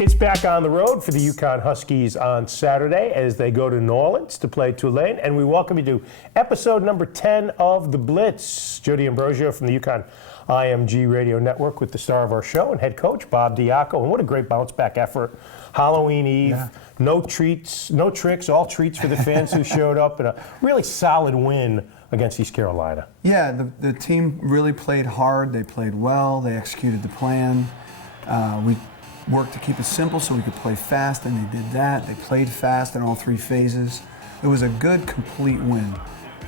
It's back on the road for the UConn Huskies on Saturday as they go to New Orleans to play Tulane. And we welcome you to episode number 10 of The Blitz. Jody Ambrosio from the UConn IMG Radio Network with the star of our show and head coach, Bob Diaco. And what a great bounce-back effort. Halloween Eve, no treats, no tricks, all treats for the fans who showed up, and a really solid win against East Carolina. Yeah, the team really played hard. They played well. They executed the plan. We worked to keep it simple so we could play fast, and they did that. They played fast in all three phases. It was a good, complete win.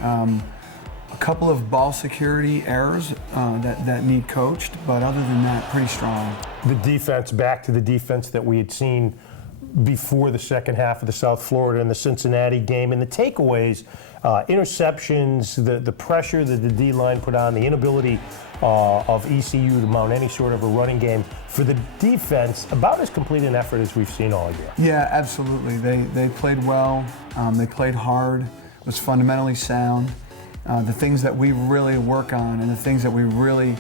A couple of ball security errors that need coached, but other than that, pretty strong. The defense, back to the defense that we had seen before the second half of the South Florida and the Cincinnati game, and the takeaways, interceptions, the pressure that the D-line put on, the inability of ECU to mount any sort of a running game. For the defense, about as complete an effort as we've seen all year. Yeah, absolutely. They played well. They played hard. It was fundamentally sound. The things that we really work on and the things that we really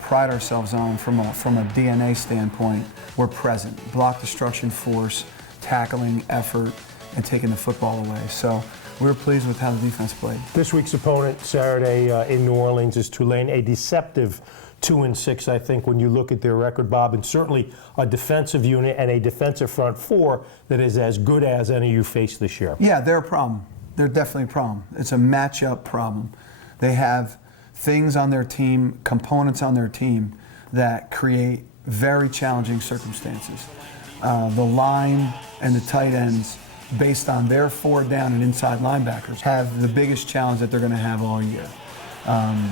pride ourselves on from a DNA standpoint were present. Block destruction, force, tackling, effort, and taking the football away. So we were pleased with how the defense played. This week's opponent Saturday in New Orleans is Tulane, a deceptive 2-6, I think, when you look at their record, Bob, and certainly a defensive unit and a defensive front four that is as good as any you face this year. Yeah, they're a problem. They're definitely a problem. It's a matchup problem. They have things on their team, components on their team that create very challenging circumstances. The line and the tight ends, based on their forward down and inside linebackers, have the biggest challenge that they're going to have all year.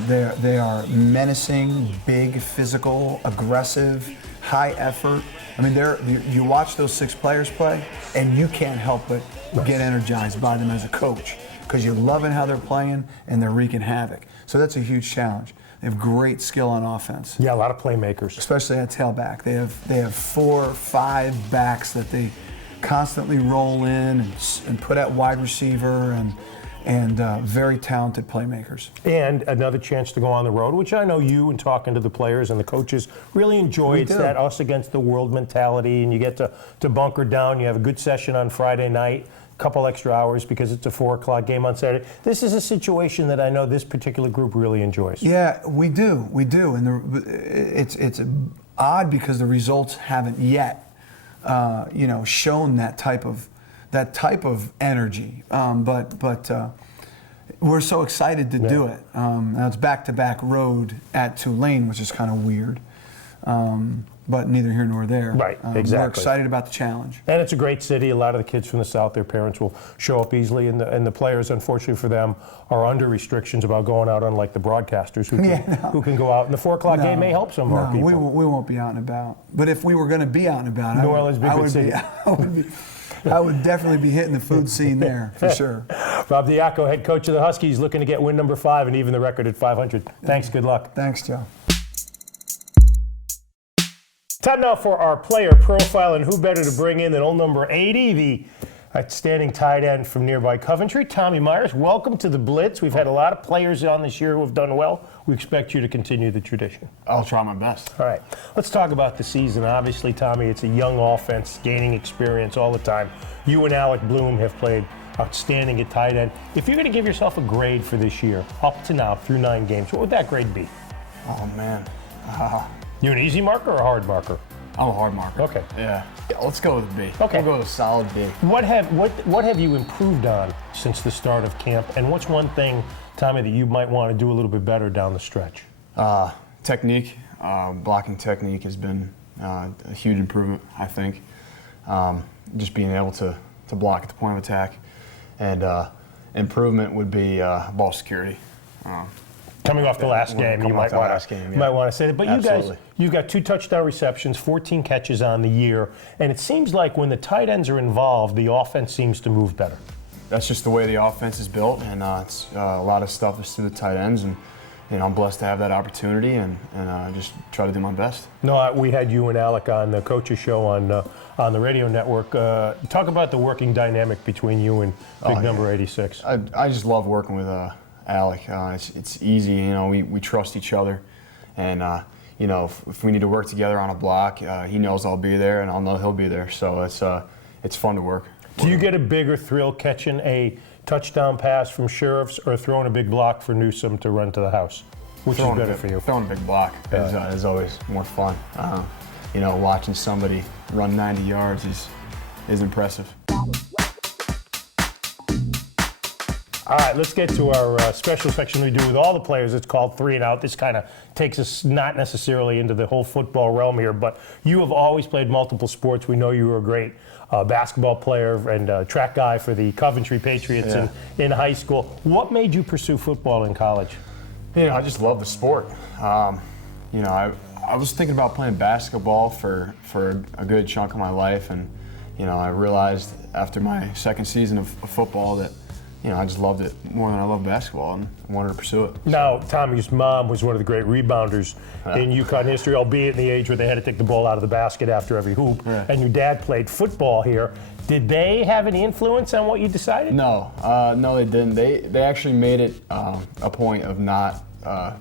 They are menacing, big, physical, aggressive, high effort. I mean, you watch those six players play, and you can't help but get energized by them as a coach because you're loving how they're playing and they're wreaking havoc. So that's a huge challenge. They have great skill on offense. Yeah, a lot of playmakers. Especially at tailback. They have 4 or 5 backs that they constantly roll in and put at wide receiver and very talented playmakers. And another chance to go on the road, which I know you and talking to the players and the coaches really enjoy. It's that us against the world mentality, and you get to bunker down. You have a good session on Friday night, a couple extra hours because it's a 4 o'clock game on Saturday. This is a situation that I know this particular group really enjoys. Yeah, we do, and it's odd because the results haven't yet, shown that type of energy. But we're so excited to do it. Now it's back-to-back road at Tulane, which is kind of weird. But neither here nor there. Right, exactly. We're excited about the challenge. And it's a great city. A lot of the kids from the South, their parents will show up easily, and the players, unfortunately for them, are under restrictions about going out, unlike the broadcasters who can go out. And the 4 o'clock game may help some of our people. We won't be out and about. But if we were going to be out and about, New Orleans, big good city. I would definitely be hitting the food scene there, for sure. Bob Diaco, head coach of the Huskies, looking to get win number 5 and even the record at 500. Thanks, good luck. Thanks, Joe. Time now for our player profile, and who better to bring in than old number 80, the outstanding tight end from nearby Coventry, Tommy Myers. Welcome to the Blitz. We've had a lot of players on this year who have done well. We expect you to continue the tradition. I'll try my best. All right, let's talk about the season. Obviously, Tommy, it's a young offense, gaining experience all the time. You and Alec Bloom have played outstanding at tight end. If you're going to give yourself a grade for this year, up to now, through 9 games, what would that grade be? Oh, man. You an easy marker or a hard marker? I'm a hard marker. Okay. Yeah, let's go with a B. Okay. We'll go with a solid B. What have you improved on since the start of camp, and what's one thing, Tommy, that you might want to do a little bit better down the stretch? Technique. Blocking technique has been a huge improvement, I think. Just being able to block at the point of attack. And improvement would be ball security. Coming off the last game, you might want to say that. But Absolutely. You guys, you've got 2 touchdown receptions, 14 catches on the year, and it seems like when the tight ends are involved, the offense seems to move better. That's just the way the offense is built, and it's a lot of stuff is through the tight ends, and I'm blessed to have that opportunity, and just try to do my best. No, we had you and Alec on the coaches show on the radio network. Talk about the working dynamic between you and big number 86. I just love working with Alec. It's easy, we trust each other, and if we need to work together on a block, he knows I'll be there, and I'll know he'll be there. So it's fun to work. Do you get a bigger thrill catching a touchdown pass from Sheriffs or throwing a big block for Newsome to run to the house? Which is better for you? Throwing a big block is always more fun. Watching somebody run 90 yards is impressive. All right, let's get to our special section we do with all the players. It's called 3 and Out. This kind of takes us not necessarily into the whole football realm here, but you have always played multiple sports. We know you were a great basketball player and track guy for the Coventry Patriots in high school. What made you pursue football in college? I just love the sport. I was thinking about playing basketball for a good chunk of my life, and I realized after my second season of football that I just loved it more than I loved basketball and wanted to pursue it. Now, Tommy's mom was one of the great rebounders in UConn history, albeit in the age where they had to take the ball out of the basket after every hoop. Yeah. And your dad played football here. Did they have any influence on what you decided? No, they didn't. They actually made it a point of not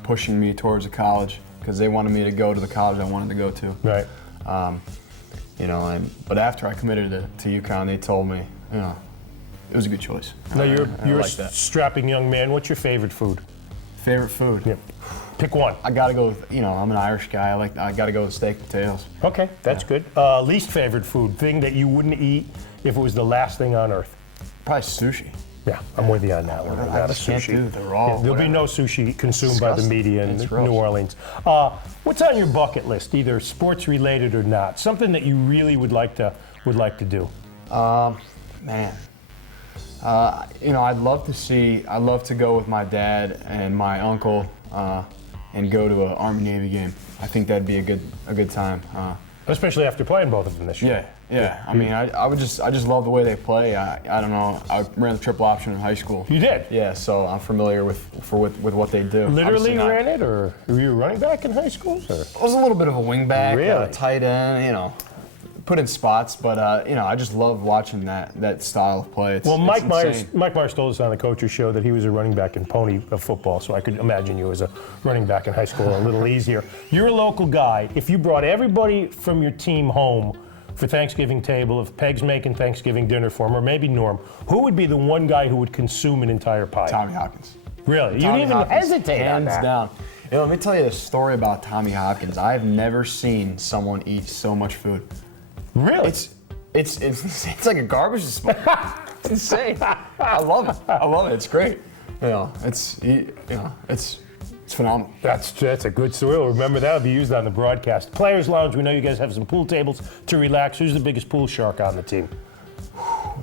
pushing me towards a college because they wanted me to go to the college I wanted to go to. Right. But after I committed to UConn, they told me, it was a good choice. Now you're a like that. strapping young man. What's your favorite food? Favorite food? Yeah. Pick one. I gotta go with, I'm an Irish guy. I gotta go with steak and potatoes. Okay, that's good. Least favorite food, thing that you wouldn't eat if it was the last thing on earth. Probably sushi. Yeah, I'm with you on that one. I just can't do the raw. There'll be no sushi consumed by the media in New Orleans. What's on your bucket list, either sports related or not? Something that you really would like to do. Man. I'd love to go with my dad and my uncle and go to an Army-Navy game. I think that'd be a good time. Especially after playing both of them this year. Yeah. I mean, I just love the way they play. I don't know. I ran the triple option in high school. You did? Yeah, so I'm familiar with what they do. Literally ran it, or were you a running back in high school? Or? I was a little bit of a wingback, Really? Tight end, put in spots, but I just love watching that style of play. Mike insane. Myers told us on the Coaches Show that he was a running back in pony football, so I could imagine you as a running back in high school a little easier. You're a local guy. If you brought everybody from your team home for Thanksgiving table, if Peg's making Thanksgiving dinner for him, or maybe Norm, who would be the one guy who would consume an entire pie? Tommy Hopkins. Really? You Tommy didn't even Hopkins, hesitate on hands that? down. Let me tell you a story about Tommy Hopkins. I've never seen someone eat so much food. Really? It's like a garbage disposal. It's insane. I love it. It's great. It's phenomenal. That's a good story. We'll remember that'll be used on the broadcast. Players Lounge, we know you guys have some pool tables to relax. Who's the biggest pool shark on the team?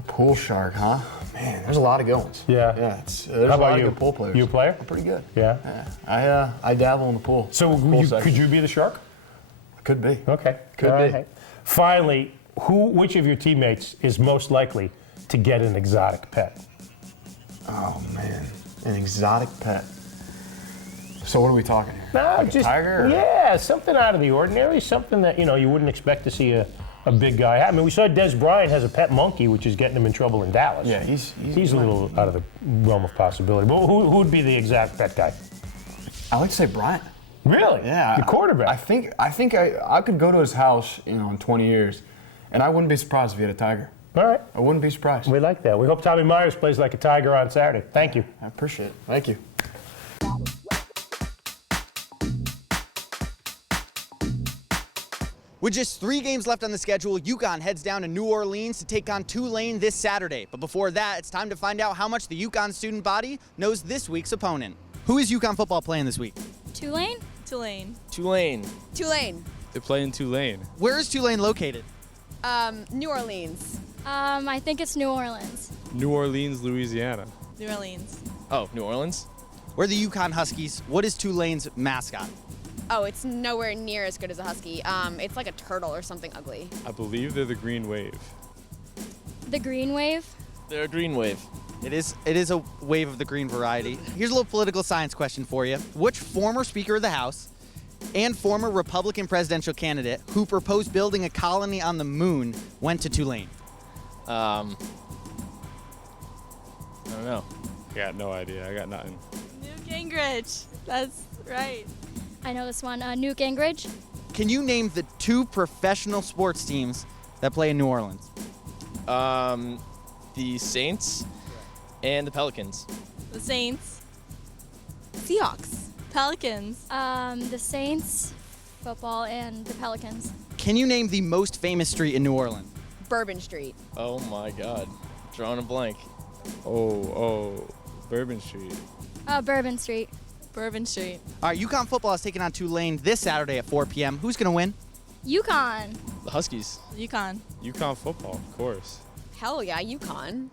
Pool shark, huh? Man, there's a lot of good ones. Yeah. Yeah. There's How a about lot you? of good pool players. You a player? I'm pretty good. Yeah. I dabble in the pool. So could you be the shark? Could be. Okay. Could All be. right. Finally, which of your teammates is most likely to get an exotic pet? Oh man, an exotic pet. So what are we talking here? No, Like a tiger? Or? Yeah, something out of the ordinary, something that you wouldn't expect to see a big guy have. I mean, we saw Des Bryant has a pet monkey, which is getting him in trouble in Dallas. Yeah, he's a little out of the realm of possibility. But who would be the exact pet guy? I like to say Bryant. Really? Yeah. The quarterback. I think I could go to his house, in 20 years, and I wouldn't be surprised if he had a tiger. All right. I wouldn't be surprised. We like that. We hope Tommy Myers plays like a tiger on Saturday. Thank you. I appreciate it. Thank you. With just 3 games left on the schedule, UConn heads down to New Orleans to take on Tulane this Saturday. But before that, it's time to find out how much the UConn student body knows this week's opponent. Who is UConn football playing this week? Tulane? Tulane. Tulane. Tulane. They're playing Tulane. Where is Tulane located? New Orleans. I think it's New Orleans. New Orleans, Louisiana. New Orleans. Oh, New Orleans? We're the UConn Huskies. What is Tulane's mascot? Oh, it's nowhere near as good as a husky. It's like a turtle or something ugly. I believe they're the Green Wave. The Green Wave? They're a Green Wave. It is a wave of the green variety. Here's a little political science question for you. Which former Speaker of the House and former Republican presidential candidate who proposed building a colony on the moon went to Tulane? I don't know. I got no idea. I got nothing. Newt Gingrich. That's right. I know this one. Newt Gingrich. Can you name the 2 professional sports teams that play in New Orleans? The Saints and the Pelicans. The Saints. Seahawks. Pelicans. The Saints, football, and the Pelicans. Can you name the most famous street in New Orleans? Bourbon Street. Oh my God. Drawing a blank. Bourbon Street. Bourbon Street. Bourbon Street. All right, UConn football is taking on Tulane this Saturday at 4 p.m. Who's going to win? UConn. The Huskies. UConn. UConn football, of course. Hell yeah, UConn.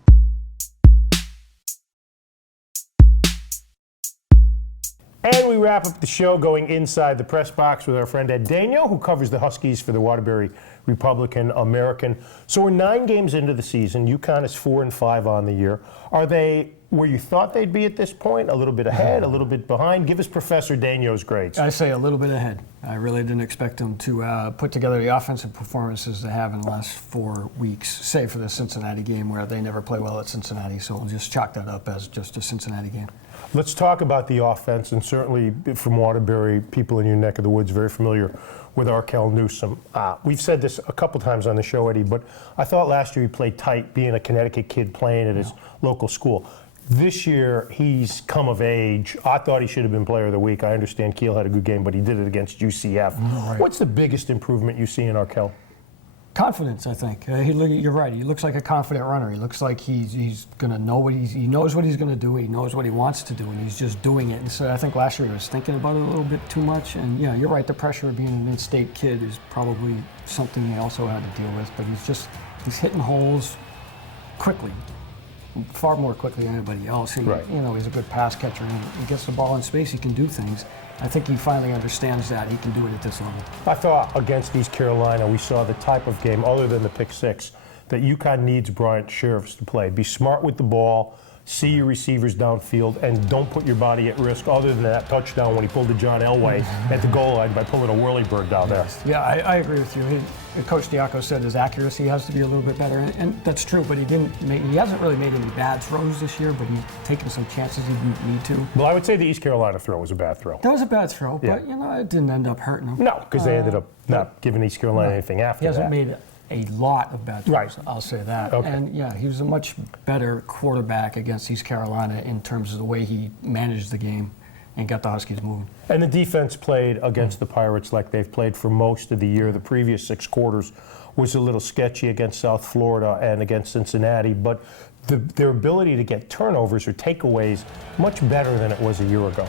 And we wrap up the show going inside the press box with our friend Ed Danielle, who covers the Huskies for the Waterbury Republican American. So we're 9 games into the season. UConn is 4-5 on the year. Are they where you thought they'd be at this point? A little bit ahead, a little bit behind? Give us Professor Danielle's grades. I say a little bit ahead. I really didn't expect them to put together the offensive performances they have in the last 4 weeks, save for the Cincinnati game where they never play well at Cincinnati. So we'll just chalk that up as just a Cincinnati game. Let's talk about the offense, and certainly from Waterbury, people in your neck of the woods very familiar with Arkeel Newsome. We've said this a couple times on the show, Eddie, but I thought last year he played tight, being a Connecticut kid playing at his local school. This year, he's come of age. I thought he should have been Player of the Week. I understand Keel had a good game, but he did it against UCF. Right. What's the biggest improvement you see in Arkeel? Confidence, I think. You're right. He looks like a confident runner. He looks like he's going to know he knows what he's going to do. He knows what he wants to do, and he's just doing it. And so I think last year he was thinking about it a little bit too much. And yeah, you're right. The pressure of being an in-state kid is probably something he also had to deal with. But he's hitting holes quickly, far more quickly than anybody else. Right. He's a good pass catcher. And he gets the ball in space. He can do things. I think he finally understands that he can do it at this level. I thought against East Carolina, we saw the type of game, other than the pick 6, that UConn needs Bryant Sheriffs to play. Be smart with the ball, see your receivers downfield, and don't put your body at risk, other than that touchdown when he pulled the John Elway at the goal line by pulling a whirlybird down there. Yeah, I agree with you. Coach Diaco said his accuracy has to be a little bit better, and that's true, but he hasn't really made any bad throws this year, but he's taken some chances he didn't need to. Well, I would say the East Carolina throw was a bad throw. That was a bad throw, Yeah. but it didn't end up hurting him. No, because they ended up not giving East Carolina anything after He hasn't that. made a lot of bad throws, Right. I'll say that. Okay. And yeah, he was a much better quarterback against East Carolina in terms of the way he managed the game and got the Huskies moving. And the defense played against the Pirates like they've played for most of the year. The previous 6 quarters was a little sketchy against South Florida and against Cincinnati, but their ability to get turnovers or takeaways much better than it was a year ago.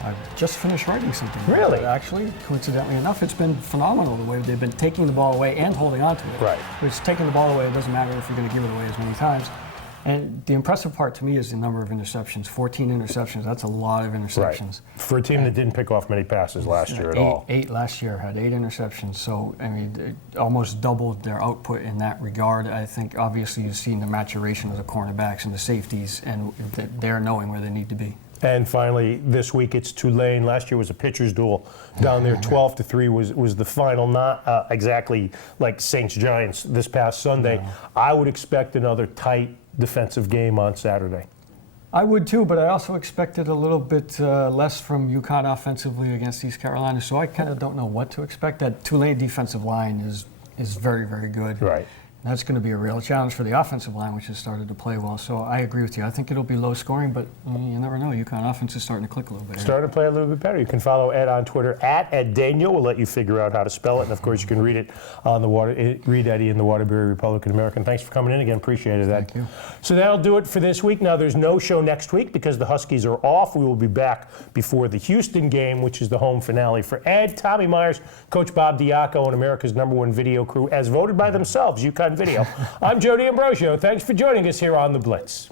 I just finished writing something. Really? Actually, coincidentally enough, it's been phenomenal the way they've been taking the ball away and holding on to it. Right. Which taking the ball away, it doesn't matter if you're going to give it away as many times. And the impressive part to me is the number of interceptions. 14 interceptions, that's a lot of interceptions. Right. For a team that didn't pick off many passes last year at all. 8 last year, had 8 interceptions. So, I mean, it almost doubled their output in that regard. I think, obviously, you've seen the maturation of the cornerbacks and the safeties, and they're knowing where they need to be. And finally, this week it's Tulane. Last year was a pitcher's duel down there. 12-3 was the final. Not exactly like Saints Giants this past Sunday. No. I would expect another tight defensive game on Saturday. I would too, but I also expected a little bit less from UConn offensively against East Carolina. So I kind of don't know what to expect. That Tulane defensive line is very, very good. Right. That's going to be a real challenge for the offensive line, which has started to play well. So I agree with you. I think it'll be low scoring, but you never know. UConn offense is starting to click a little bit. Starting to play a little bit better. You can follow Ed on Twitter at @EdDaniel. We'll let you figure out how to spell it. And, of course, you can read it on read Eddie in the Waterbury Republican American. Thanks for coming in again. Appreciate it, Ed. Thank you. So that'll do it for this week. Now, there's no show next week because the Huskies are off. We will be back before the Houston game, which is the home finale. For Ed, Tommy Myers, Coach Bob Diaco, and America's #1 video crew, as voted by themselves, UConn Video. I'm Jody Ambrosio. Thanks for joining us here on The Blitz.